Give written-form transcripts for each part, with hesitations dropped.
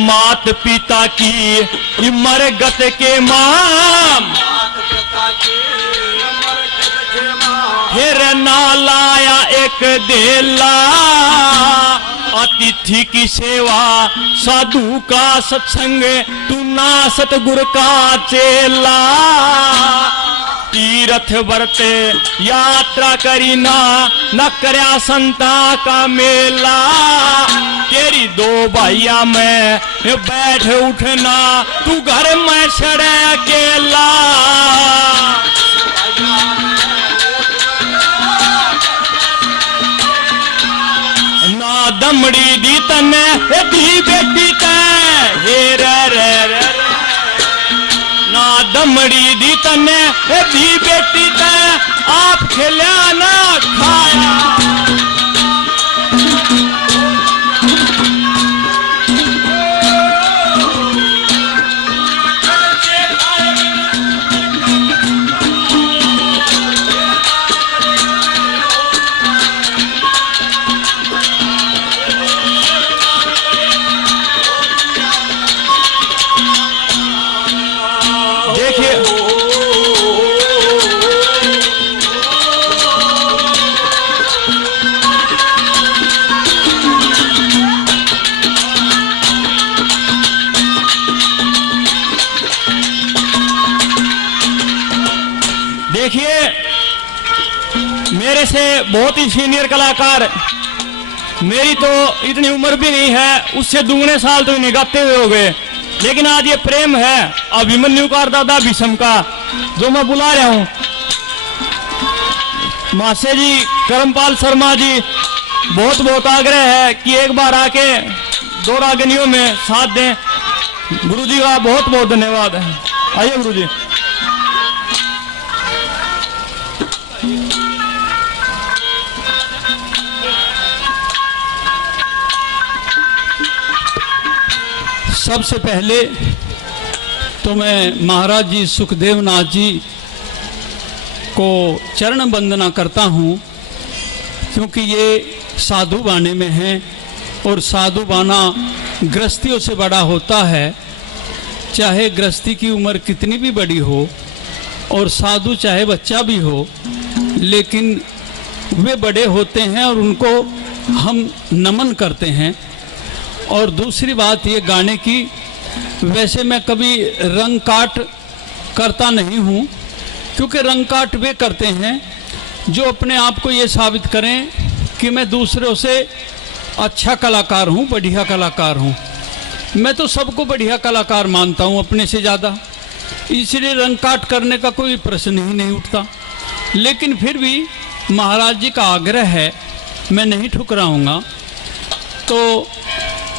मात पिता की मरगत के माम, फिर ना लाया एक देला, अतिथि की सेवा साधु का सत्संग, तू ना सतगुरु का चेला। तीर्थ वर्ते यात्रा करी ना, न करया संता का मेला। तेरी दो भाइया में बैठ उठना, तू घर में छड़े अकेला। ना दमड़ी दी तने दी बेटी तै, हे रे ना दमड़ी दी तने दी बेटी तै, आप खिला ना खाया। देखिए, मेरे से बहुत ही सीनियर कलाकार, मेरी तो इतनी उम्र भी नहीं है, उससे दुगने साल तो इन्हें गाते हुए हो गए, लेकिन आज ये प्रेम है अभिमन्यु का और दादा भीष्म का, जो मैं बुला रहा हूं। मासे जी, करमपाल शर्मा जी, बहुत बहुत आग्रह है कि एक बार आके दो रागनियों में साथ दें। गुरु जी का बहुत बहुत धन्यवाद है। आइए गुरु जी। सबसे पहले तो मैं महाराज जी सुखदेव नाथ जी को चरण वंदना करता हूँ, क्योंकि ये साधु बाने में हैं और साधु बाना गृहस्थियों से बड़ा होता है। चाहे गृहस्थी की उम्र कितनी भी बड़ी हो और साधु चाहे बच्चा भी हो, लेकिन वे बड़े होते हैं और उनको हम नमन करते हैं। और दूसरी बात ये गाने की, वैसे मैं कभी रंग काट करता नहीं हूँ, क्योंकि रंग काट वे करते हैं जो अपने आप को ये साबित करें कि मैं दूसरों से अच्छा कलाकार हूँ, बढ़िया कलाकार हूँ। मैं तो सबको बढ़िया कलाकार मानता हूँ अपने से ज़्यादा, इसलिए रंग काट करने का कोई प्रश्न ही नहीं उठता। लेकिन फिर भी महाराज जी का आग्रह है, मैं नहीं ठुकराऊँगा। तो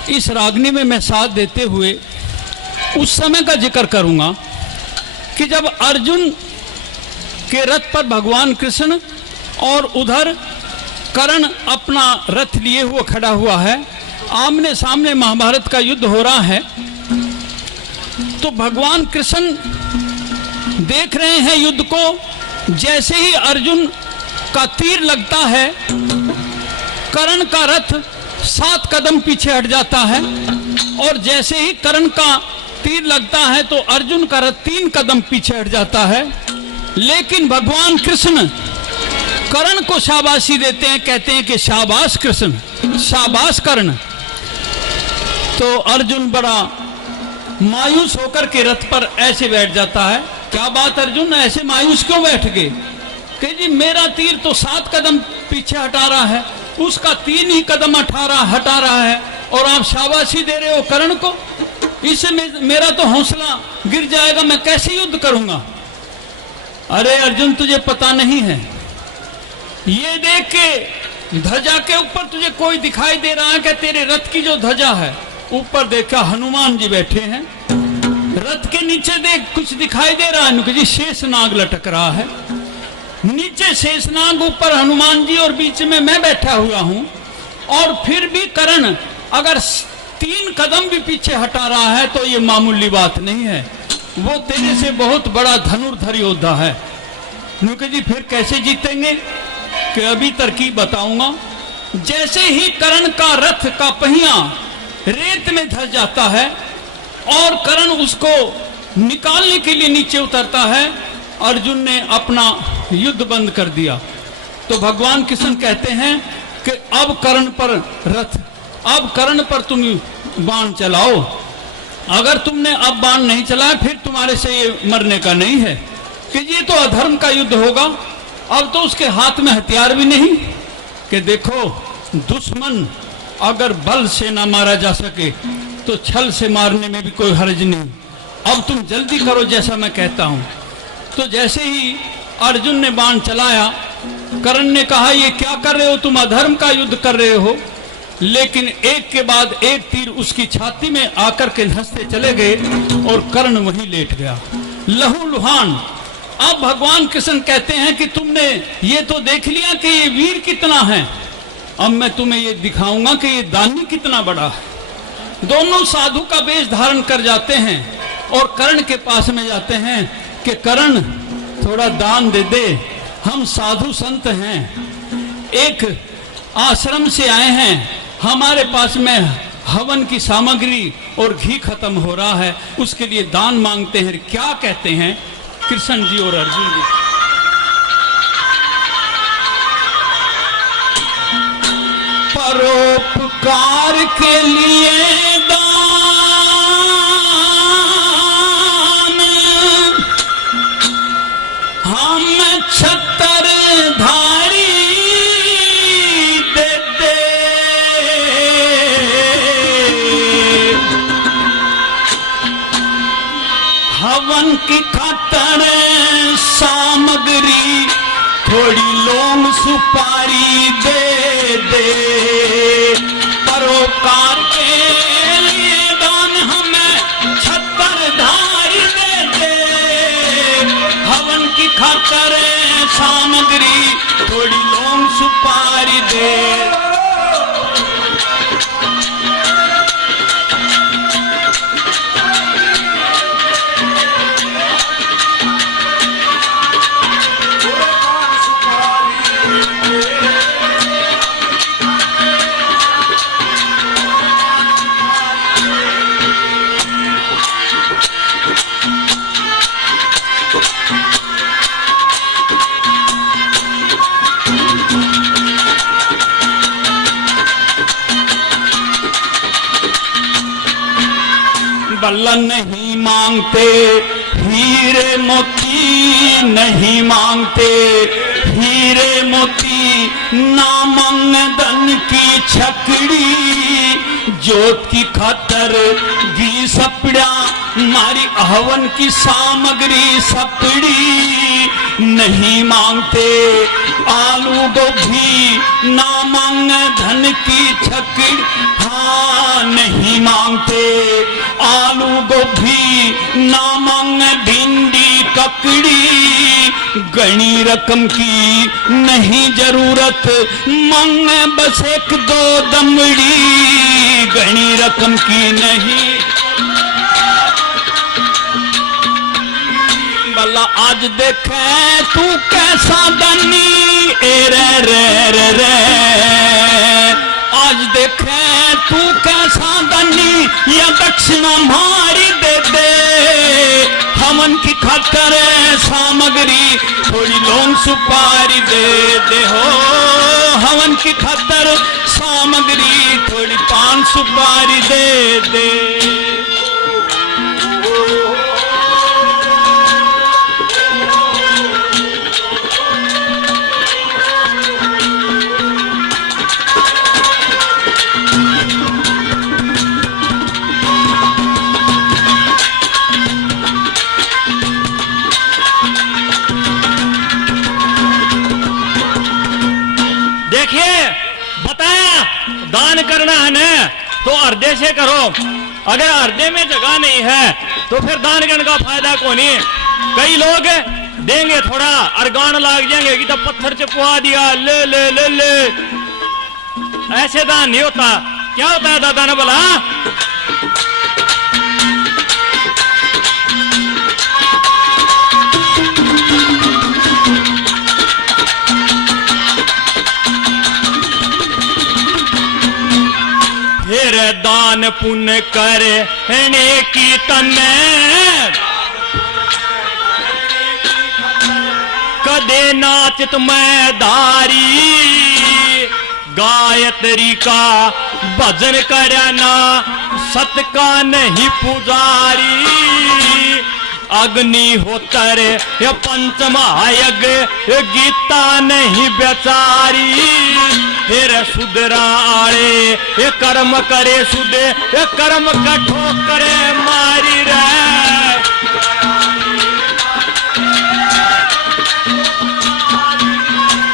इस रागनी में मैं साथ देते हुए उस समय का जिक्र करूंगा कि जब अर्जुन के रथ पर भगवान कृष्ण और उधर कर्ण अपना रथ लिए हुए खड़ा हुआ है, आमने सामने महाभारत का युद्ध हो रहा है। तो भगवान कृष्ण देख रहे हैं युद्ध को। जैसे ही अर्जुन का तीर लगता है, कर्ण का रथ 7 कदम पीछे हट जाता है, और जैसे ही कर्ण का तीर लगता है तो अर्जुन का रथ 3 कदम पीछे हट जाता है। लेकिन भगवान कृष्ण कर्ण को शाबाशी देते हैं, कहते हैं कि शाबाश कृष्ण, शाबाश कर्ण। तो अर्जुन बड़ा मायूस होकर के रथ पर ऐसे बैठ जाता है। क्या बात अर्जुन, ऐसे मायूस क्यों बैठ गए? कि जी मेरा तीर तो 7 कदम पीछे हटा रहा है, उसका 3 ही कदम हटा रहा है, और आप शाबाशी दे रहे हो कर्ण को। इससे मेरा तो हौसला गिर जाएगा, मैं कैसे युद्ध करूंगा? अरे अर्जुन, तुझे पता नहीं है, ये देख के ध्वजा के ऊपर तुझे कोई दिखाई दे रहा है? कि तेरे रथ की जो ध्वजा है, ऊपर देखा हनुमान जी बैठे हैं, रथ के नीचे देख कुछ दिखाई दे रहा है? जी शेषनाग लटक रहा है, नीचे शेषनाग, ऊपर हनुमान जी, और बीच में मैं बैठा हुआ हूं। और फिर भी कर्ण अगर 3 कदम भी पीछे हटा रहा है तो ये मामूली बात नहीं है, वो तेरे से बहुत बड़ा धनुर्धर योद्धा है। नुके जी फिर कैसे जीतेंगे? कि अभी तरकीब बताऊंगा। जैसे ही कर्ण का रथ का पहिया रेत में धस जाता है और कर्ण उसको निकालने के लिए नीचे उतरता है। अर्जुन ने अपना युद्ध बंद कर दिया। तो भगवान कृष्ण कहते हैं कि अब कर्ण पर तुम बाण चलाओ। अगर तुमने अब बाण नहीं चलाया फिर तुम्हारे से ये मरने का नहीं है, कि ये तो अधर्म का युद्ध होगा। अब तो उसके हाथ में हथियार भी नहीं कि देखो, दुश्मन अगर बल से ना मारा जा सके तो छल से मारने में भी कोई हर्ज नहीं। अब तुम जल्दी करो जैसा मैं कहता हूं। तो जैसे ही अर्जुन ने बाण चलाया, कर्ण ने कहा ये क्या कर रहे हो, तुम अधर्म का युद्ध कर रहे हो। लेकिन एक के बाद एक तीर उसकी छाती में आकर के धंसते चले गए और कर्ण वहीं लेट गया, लहूलुहान। अब भगवान कृष्ण कहते हैं कि तुमने ये तो देख लिया कि ये वीर कितना है, अब मैं तुम्हें ये दिखाऊंगा कि ये दानी कितना बड़ा है। दोनों साधु का वेश धारण कर जाते हैं और कर्ण के पास में जाते हैं कि कर्ण थोड़ा दान दे दे, हम साधु संत हैं, एक आश्रम से आए हैं, हमारे पास में हवन की सामग्री और घी खत्म हो रहा है, उसके लिए दान मांगते हैं। क्या कहते हैं कृष्ण जी और अर्जुन जी? परोपकार के लिए दान हम छतर धारी दे दे, हवन की खातर सामग्री थोड़ी लौंग सुपारी दे दे। परोपकार के लिए दान हमें छतर धारी दे दे, हवन की खातर सामग्री थोड़ी लौंग सुपारी दे। बल्ला नहीं मांगते हीरे मोती, नहीं मांगते हीरे मोती, ना मांग धन की छकड़ी, जोत की खातर घी सपड़ा, मारी हवन की सामग्री सपड़ी। नहीं मांगते आलू गोभी, ना मांग धन की छकड़ी, हाँ नहीं मांगते आलू गोभी, ना मांग भिंडी ककड़ी, गणी रकम की नहीं जरूरत, मांग बस एक दो दमड़ी, गणी रकम की नहीं। भला आज देखे तू कैसा दानी, ए रे रे रे रे, आज देखे तू कैसा दानी, या दक्षिणा मारी दे दे, हमन की खातर सामग्री थोड़ी लौंग सुपारी दे दे हो, हवन की खातर सामग्री थोड़ी पान सुपारी दे दे। दान करना है ना तो हृदय से करो, अगर हृदय में जगह नहीं है तो फिर दान करने का फायदा कौन है। कई लोग देंगे थोड़ा अरगान लाग जाएंगे कि तब पत्थर चपवा दिया, ले ले ले ले, ऐसे दान नहीं होता। क्या होता है दादा ने बोला, दान पुण्य करने की तने कदे नाचित मैं धारी गायत्री का भजन करना सत का नहीं पुजारी अग्निहोत्र ये पंचमहायज्ञ गीता नहीं बेचारी फिर सुधराड़े ये कर्म करे सुध ये कर्म कठो करे मारी रे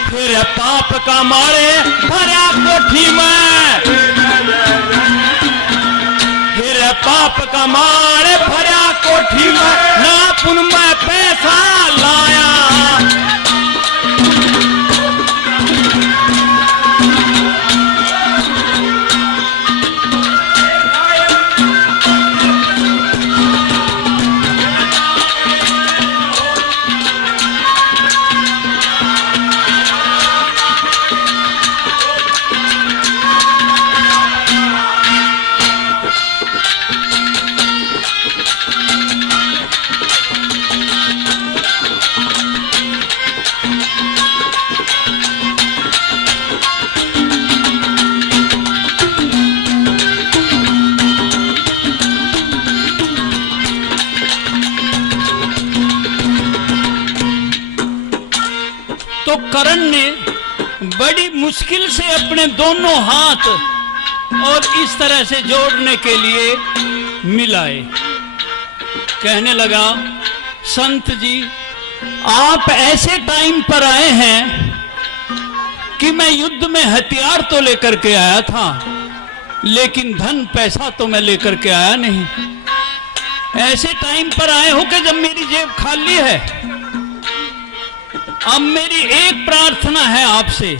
फिर पाप का मारे भरा कोठी में फिर पाप का मारे भरा कोठी में ना पुन में पैसा लाया तो करण ने बड़ी मुश्किल से अपने दोनों हाथ और इस तरह से जोड़ने के लिए मिलाए। कहने लगा, संत जी आप ऐसे टाइम पर आए हैं कि मैं युद्ध में हथियार तो लेकर के आया था, लेकिन धन पैसा तो मैं लेकर के आया नहीं। ऐसे टाइम पर आए हो कि जब मेरी जेब खाली है। अब मेरी एक प्रार्थना है आपसे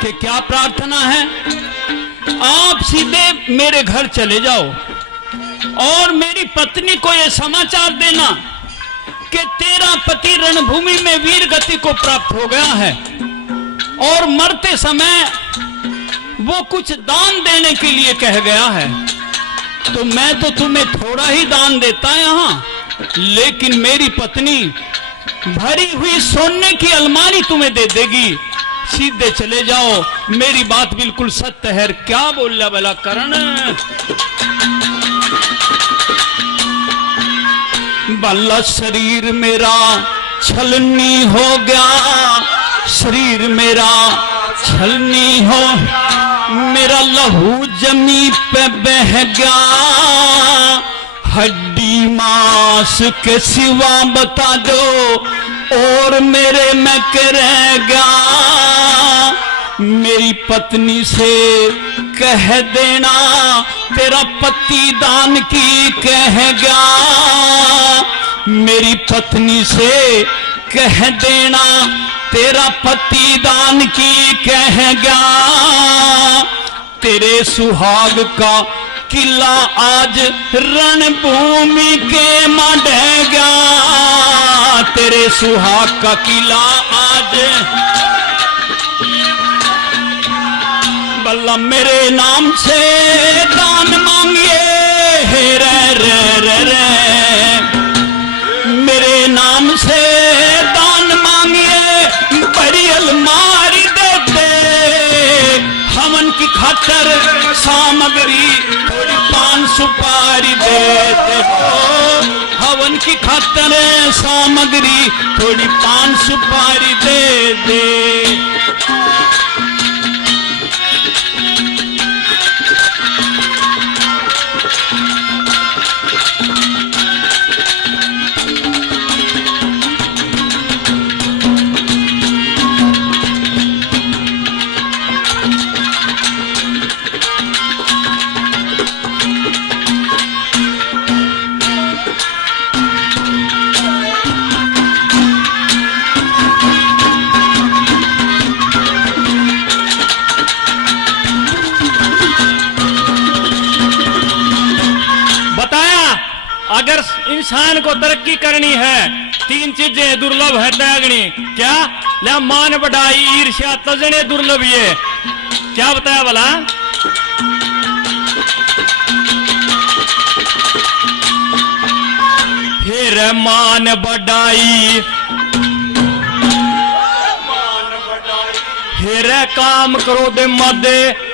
कि क्या प्रार्थना है, आप सीधे मेरे घर चले जाओ और मेरी पत्नी को यह समाचार देना कि तेरा पति रणभूमि में वीर गति को प्राप्त हो गया है और मरते समय वो कुछ दान देने के लिए कह गया है। तो मैं तो तुम्हें थोड़ा ही दान देता यहां, लेकिन मेरी पत्नी भरी हुई सोने की अलमारी तुम्हें दे देगी। सीधे चले जाओ, मेरी बात बिल्कुल सत्य है। क्या बोल रहा भला करण? भला शरीर मेरा छलनी हो गया, शरीर मेरा छलनी हो, मेरा लहू जमी पे बह गया, हड्डी मांस के सिवा बता दो और मेरे में के रह गया। मेरी पत्नी से कह देना तेरा पति दान की कह गया। मेरी पत्नी से कह देना तेरा पति दान की कह गया। तेरे सुहाग का किला आज रणभूमि के मढ़ेगा, तेरे सुहाग का किला आज बल्ला मेरे नाम से दान मांगिए रे रे रे रे, मेरे नाम से दान मांगिए, बड़ी अलमारी देते हवन की खातर सामग्री, थोड़ी पान सुपारी देते हो हवन की खातर सामग्री, थोड़ी पान सुपारी दे दे। अगर इंसान को तरक्की करनी है, तीन चीजें दुर्लभ है त्यागनी। क्या? ले मान बढ़ाई ईर्ष्या तजने दुर्लभ। ये क्या बताया भला? मान बढ़ाई, फिर काम क्रोध मद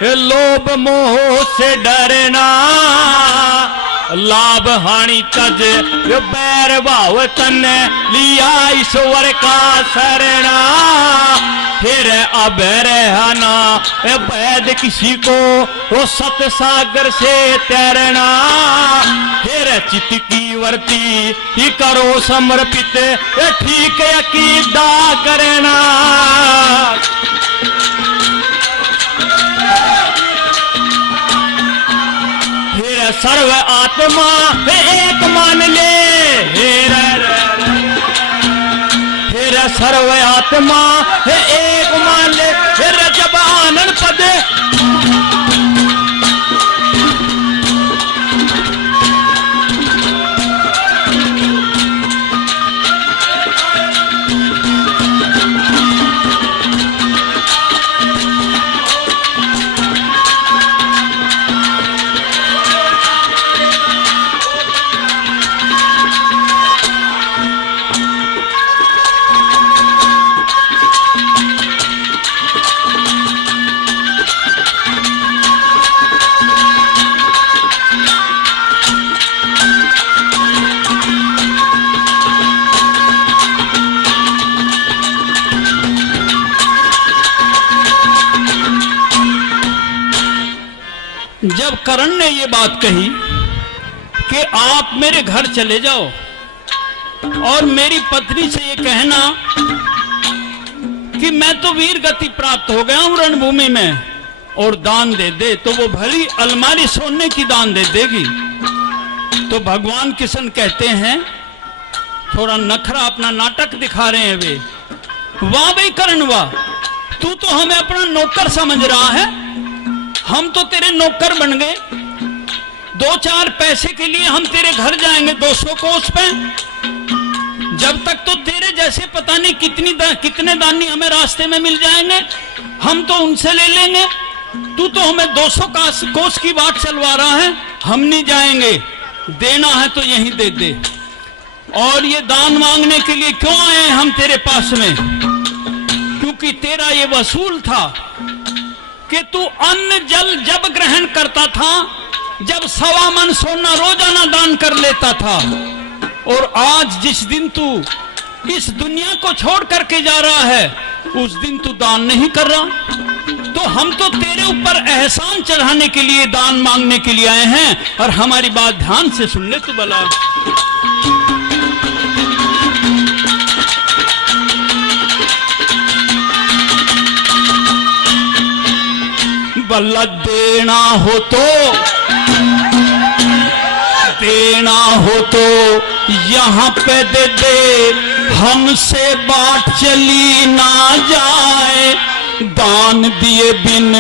लोभ मोह से डरना, लाभ हानि तज बैर भाव तन लिया ईश्वर का शरणा, फिर अब रहना वैद किसी को वो सत सागर से तैरना, फिर चित्त की वर्ती ही करो समर्पित ठीक अकीदा करना। फिर सर्व आत्मा एक मान ले, फिर सर्व आत्मा एक मान ले, फिर जब आनंद पद जब करण ने ये बात कही कि आप मेरे घर चले जाओ और मेरी पत्नी से ये कहना कि मैं तो वीर गति प्राप्त हो गया हूं रणभूमि में और दान दे दे, तो वो भली अलमारी सोने की दान दे देगी। तो भगवान किशन कहते हैं, थोड़ा नखरा अपना नाटक दिखा रहे हैं वे, वाह भाई करण वाह, तू तो हमें अपना नौकर समझ रहा है, हम तो तेरे नौकर बन गए, 2-4 पैसे के लिए हम तेरे घर जाएंगे 200 कोस पे, जब तक तो तेरे जैसे पता नहीं कितने दानी हमें रास्ते में मिल जाएंगे, हम तो उनसे ले लेंगे, तू तो हमें 200 कोस की बात चलवा रहा है, हम नहीं जाएंगे, देना है तो यहीं दे दे। और ये दान मांगने के लिए क्यों आए हम तेरे पास में, क्योंकि तेरा ये वसूल था कि तू अन्न जल जब ग्रहण करता था, जब 1.25 मन सोना रोजाना दान कर लेता था, और आज जिस दिन तू इस दुनिया को छोड़ करके जा रहा है उस दिन तू दान नहीं कर रहा, तो हम तो तेरे ऊपर एहसान चढ़ाने के लिए दान मांगने के लिए आए हैं। और हमारी बात ध्यान से सुन ले तू भला, बल्ला देना हो तो यहाँ पे दे दे, हमसे बात चली ना जाए, दान दिए बिन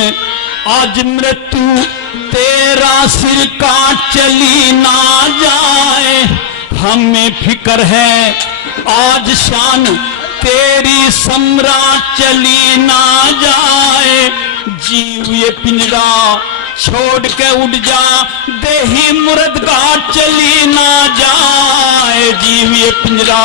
आज मृत्यु तेरा सिर काट चली ना जाए, हमें फिक्र है आज शान तेरी सम्राट चली ना जाए, जीव ये पिंजरा छोड़ के उड़ जा, देही मुर्द घाट चली ना जाए, जीव ये पिंजरा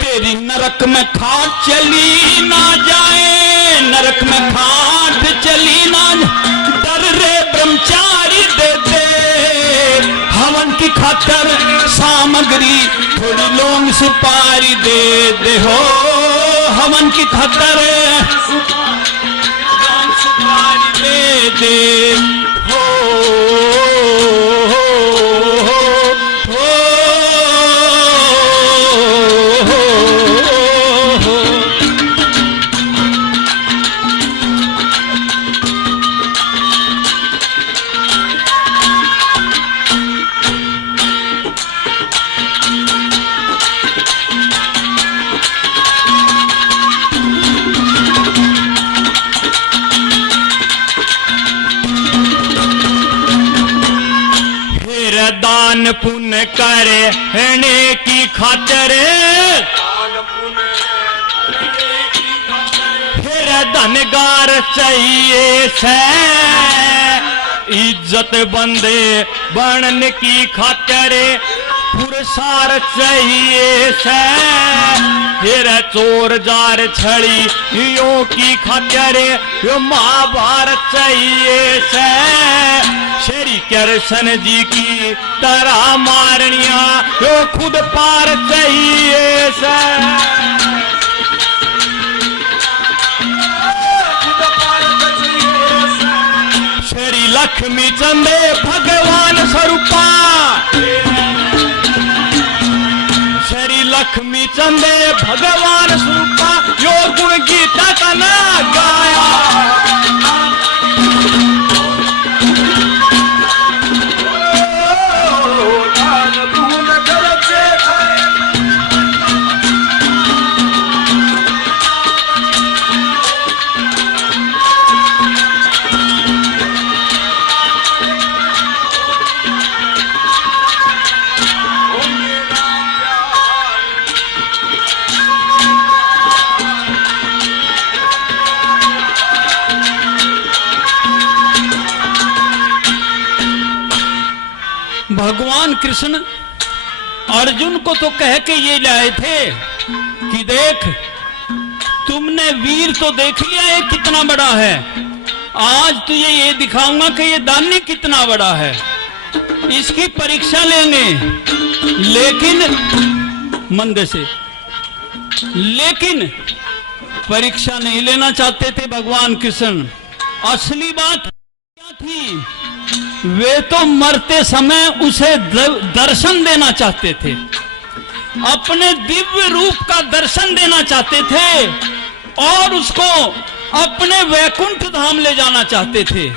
तेरी नरक में खाट चली ना जाए, नरक में खाट चली ना, डर रे ब्रह्मचारी दे दे, हवन की खातर सामग्री थोड़ी लौंग सुपारी दे दे हो, हवन की खातर सुपारी दे दे हो, दान पुण्य करने की खातिर, फिर धनगार चाहिए से, इज्जत इज्जत बंदे बनने की खातिर पुरसार चाहिए से, फिर चोर जार छड़ी यो की खातिर यो महाभारत चाहिए से, श्री कृष्ण जी की तरह मारनिया यो खुद पार चाहिए से। श्री लक्ष्मी चंदे भगवान स्वरूपा, श्री लक्ष्मी चंदे भगवान स्वरूपा यो गुण गीता का ना गाया। भगवान कृष्ण अर्जुन को तो कह के ये लाए थे कि देख तुमने वीर तो देख लिया है कितना बड़ा है, आज तुझे ये दिखाऊंगा कि ये दानी कितना बड़ा है, इसकी परीक्षा लेंगे। लेकिन मंद से लेकिन परीक्षा नहीं लेना चाहते थे भगवान कृष्ण। असली बात क्या थी, वे तो मरते समय उसे दर्शन देना चाहते थे, अपने दिव्य रूप का दर्शन देना चाहते थे और उसको अपने वैकुंठ धाम ले जाना चाहते थे,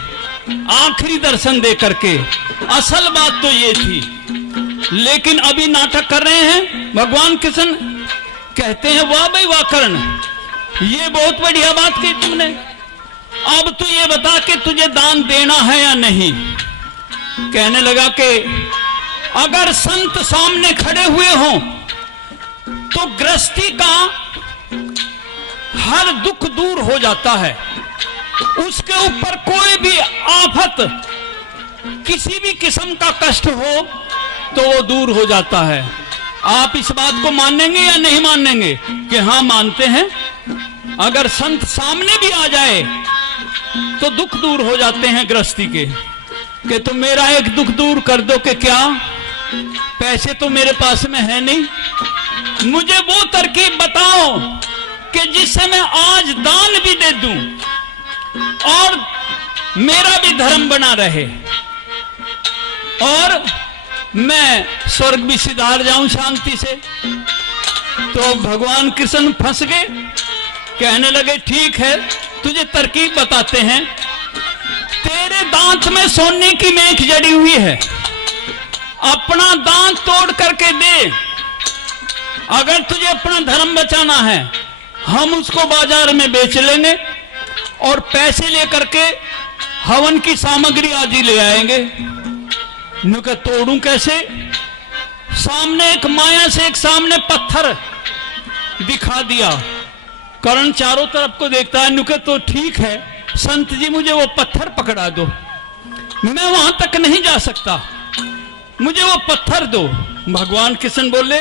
आखिरी दर्शन दे करके। असल बात तो ये थी, लेकिन अभी नाटक कर रहे हैं भगवान कृष्ण। कहते हैं वाह भाई वाह कर्ण, ये बहुत बढ़िया बात की तुमने, अब तू ये बता कि तुझे दान देना है या नहीं। कहने लगा कि अगर संत सामने खड़े हुए हों तो गृहस्थी का हर दुख दूर हो जाता है, उसके ऊपर कोई भी आफत किसी भी किस्म का कष्ट हो तो वो दूर हो जाता है। आप इस बात को मानेंगे या नहीं मानेंगे? कि हाँ मानते हैं, अगर संत सामने भी आ जाए तो दुख दूर हो जाते हैं गृहस्थी के। कि तुम मेरा एक दुख दूर कर दो कि क्या, पैसे तो मेरे पास में है नहीं, मुझे वो तरकीब बताओ कि जिससे मैं आज दान भी दे दूं और मेरा भी धर्म बना रहे और मैं स्वर्ग भी सिधार जाऊं शांति से। तो भगवान कृष्ण फंस गए, कहने लगे ठीक है तुझे तरकीब बताते हैं। तेरे दांत में सोने की मेख जड़ी हुई है, अपना दांत तोड़ करके दे। अगर तुझे अपना धर्म बचाना है हम उसको बाजार में बेच लेंगे और पैसे लेकर के हवन की सामग्री आदि ले आएंगे। नुके तोड़ूं कैसे? सामने एक माया से एक सामने पत्थर दिखा दिया। कर्ण चारों तरफ को देखता है, नुके तो ठीक है संत जी, मुझे वो पत्थर पकड़ा दो, मैं वहां तक नहीं जा सकता, मुझे वो पत्थर दो। भगवान कृष्ण बोले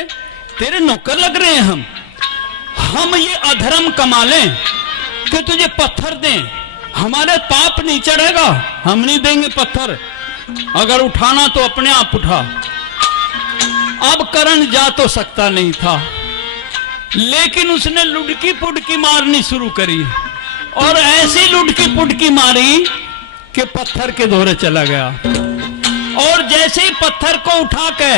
तेरे नौकर लग रहे हैं हम ये अधर्म कमा लें कि तुझे पत्थर दें, हमारे पाप नहीं चढ़ेगा, हम नहीं देंगे पत्थर, अगर उठाना तो अपने आप उठा। अब कर्ण जा तो सकता नहीं था, लेकिन उसने लुढ़की पुढ़की मारनी शुरू करी और ऐसी लुढ़की पुढ़की मारी कि पत्थर के दौरे चला गया। और जैसे ही पत्थर को उठा के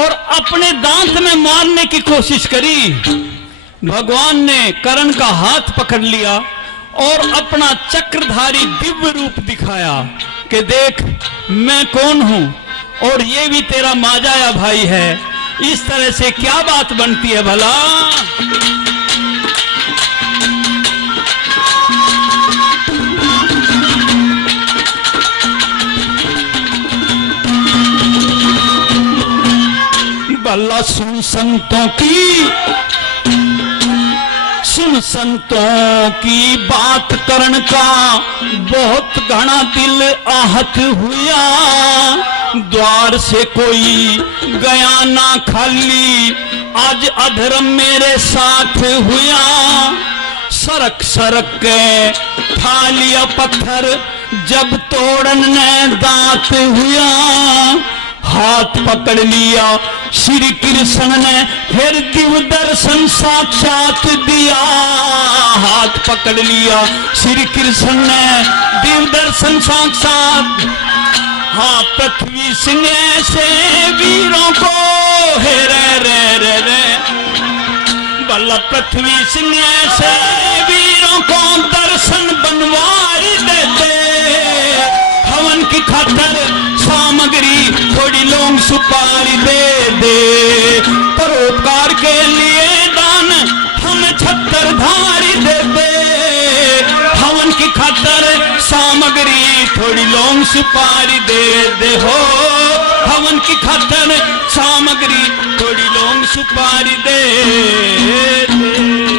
और अपने दांत में मारने की कोशिश करी, भगवान ने कर्ण का हाथ पकड़ लिया और अपना चक्रधारी दिव्य रूप दिखाया कि देख मैं कौन हूं और ये भी तेरा माजाया भाई है। इस तरह से क्या बात बनती है भला? भला सुन संतों की, सुन संतों की बात करण का बहुत घना दिल आहत हुआ, द्वार से कोई गया ना खाली, आज अधर्म मेरे साथ हुआ। सरक सरक के खा लिया पत्थर, जब तोड़न ने दांत हुआ, हाथ पकड़ लिया श्री कृष्ण ने, फिर दिव्य दर्शन साक्षात दिया। हाथ पकड़ लिया श्री कृष्ण ने, दिव्य दर्शन साक्षात। हाँ, पृथ्वी सिंह ऐसे वीरों को हे रे बल्ला, पृथ्वी सिंह ऐसे वीरों को दर्शन बनवाई देते। हवन की खातर सामग्री थोड़ी लौंग सुपारी दे दे, परोपकार के लिए दान हम 76 धारी दे दे। हवन की खातर सामग्री थोड़ी लौंग सुपारी दे दे हो, हवन की खातर सामग्री थोड़ी लौंग सुपारी दे दे।